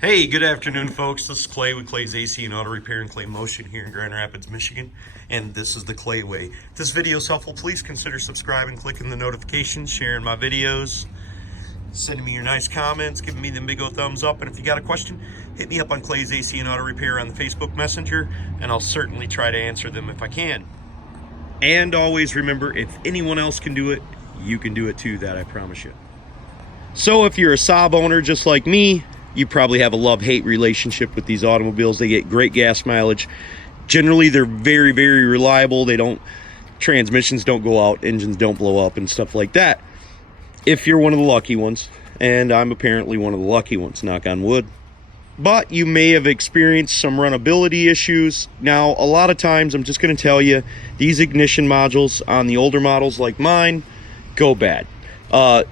Hey, good afternoon, folks. This is Clay with Clay's AC and Auto Repair and Clay Motion here in Grand Rapids, Michigan, and this is the Clay Way. If this video is helpful, please consider subscribing, clicking the notifications, sharing my videos, sending me your nice comments, giving me the big old thumbs up, and if you got a question, hit me up on Clay's AC and Auto Repair on the Facebook Messenger, and I'll certainly try to answer them if I can. And always remember, if anyone else can do it, you can do it too, that I promise you. So if you're a Saab owner just like me, you probably have a love-hate relationship with these automobiles. They get great gas mileage. Generally, they're very, very reliable. Transmissions don't go out, engines don't blow up, and stuff like that. If you're one of the lucky ones, and I'm apparently one of the lucky ones, knock on wood. But you may have experienced some runnability issues. Now, a lot of times, I'm just going to tell you, these ignition modules on the older models like mine go bad.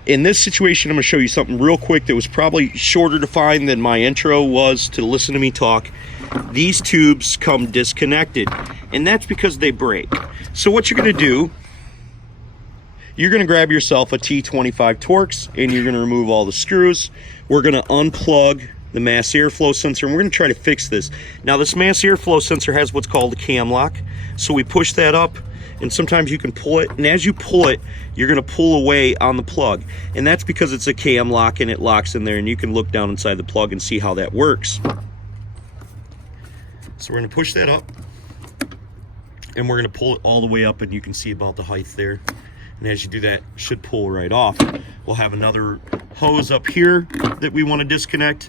In this situation, I'm going to show you something real quick that was probably shorter to find than my intro was to listen to me talk. These tubes come disconnected, and that's because they break. So what you're going to do, you're going to grab yourself a T25 Torx, and you're going to remove all the screws. We're going to unplug the mass airflow sensor, and we're going to try to fix this. Now, this mass airflow sensor has what's called a cam lock. So we push that up, and sometimes you can pull it, and as you pull it, you're going to pull away on the plug, and that's because it's a cam lock and it locks in there, and you can look down inside the plug and see how that works. So we're going to push that up, and we're going to pull it all the way up, and you can see about the height there, and as you do that, it should pull right off. We'll have another hose up here that we want to disconnect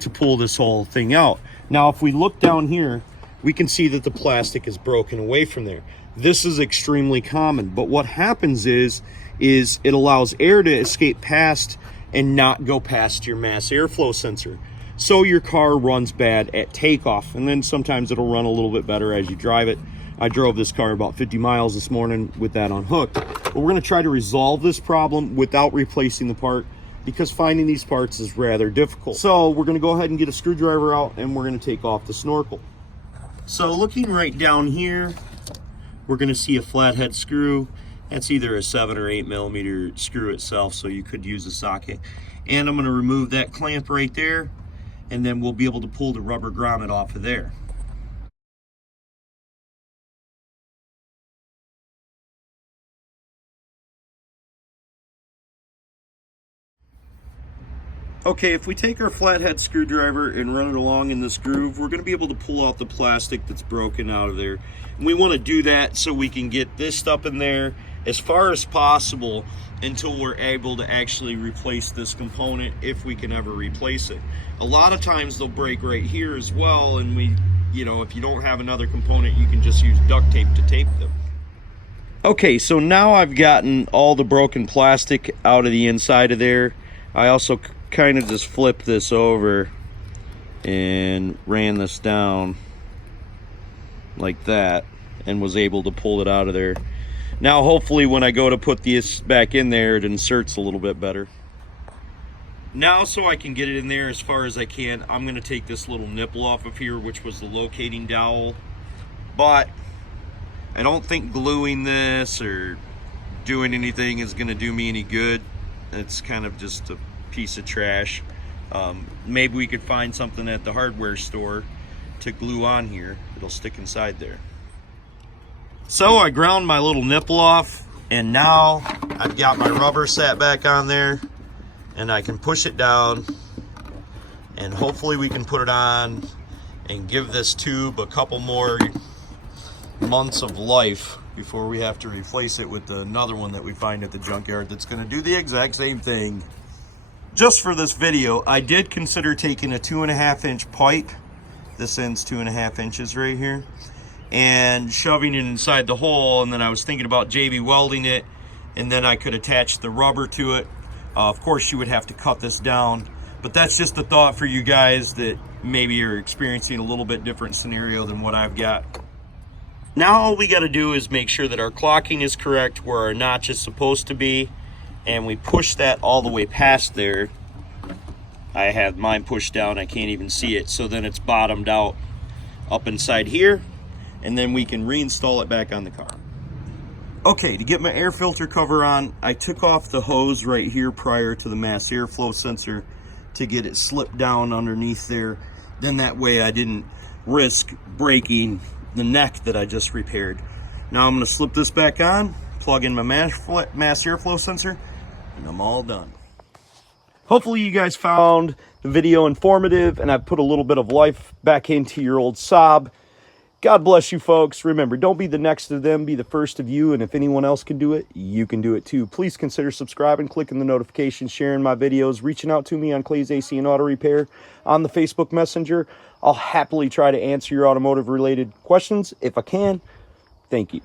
to pull this whole thing out. Now if we look down here, we can see that the plastic is broken away from there. This is extremely common, but what happens is it allows air to escape past and not go past your mass airflow sensor. So your car runs bad at takeoff, and then sometimes it'll run a little bit better as you drive it. I drove this car about 50 miles this morning with that unhooked. But we're gonna try to resolve this problem without replacing the part, because finding these parts is rather difficult. So we're gonna go ahead and get a screwdriver out, and we're gonna take off the snorkel. So looking right down here, we're going to see a flathead screw. That's either a 7 or 8 millimeter screw itself, so you could use a socket. And I'm going to remove that clamp right there, and then we'll be able to pull the rubber grommet off of there. Okay, if we take our flathead screwdriver and run it along in this groove, we're going to be able to pull out the plastic that's broken out of there. And we want to do that so we can get this stuff in there as far as possible until we're able to actually replace this component, if we can ever replace it. A lot of times they'll break right here as well, and if you don't have another component, you can just use duct tape to tape them. Okay, so now I've gotten all the broken plastic out of the inside of there. I also kind of just flipped this over and ran this down like that and was able to pull it out of there. Now hopefully when I go to put this back in there, it inserts a little bit better. Now, so I can get it in there as far as I can, I'm going to take this little nipple off of here, which was the locating dowel. But I don't think gluing this or doing anything is going to do me any good. It's kind of just a piece of trash. Maybe we could find something at the hardware store to glue on here. It'll stick inside there. So I ground my little nipple off, and now I've got my rubber sat back on there, and I can push it down, and hopefully we can put it on and give this tube a couple more months of life before we have to replace it with another one that we find at the junkyard that's going to do the exact same thing. Just for this video, I did consider taking a 2.5-inch pipe, this end's 2.5 inches right here, and shoving it inside the hole, and then I was thinking about JB welding it, and then I could attach the rubber to it. Of course, you would have to cut this down, but that's just a thought for you guys that maybe are experiencing a little bit different scenario than what I've got. Now all we got to do is make sure that our clocking is correct where our notch is supposed to be, and we push that all the way past there. I have mine pushed down, I can't even see it, so then it's bottomed out up inside here, and then we can reinstall it back on the car. Okay, to get my air filter cover on, I took off the hose right here prior to the mass airflow sensor to get it slipped down underneath there. Then that way I didn't risk breaking the neck that I just repaired. Now I'm going to slip this back on, plug in my mass airflow sensor, and I'm all done. Hopefully you guys found the video informative and I've put a little bit of life back into your old Saab. God bless you folks. Remember, don't be the next of them, be the first of you, and if anyone else can do it, you can do it too. Please consider subscribing, clicking the notifications, sharing my videos, reaching out to me on Clay's AC and Auto Repair on the Facebook Messenger. I'll happily try to answer your automotive related questions if I can. Thank you.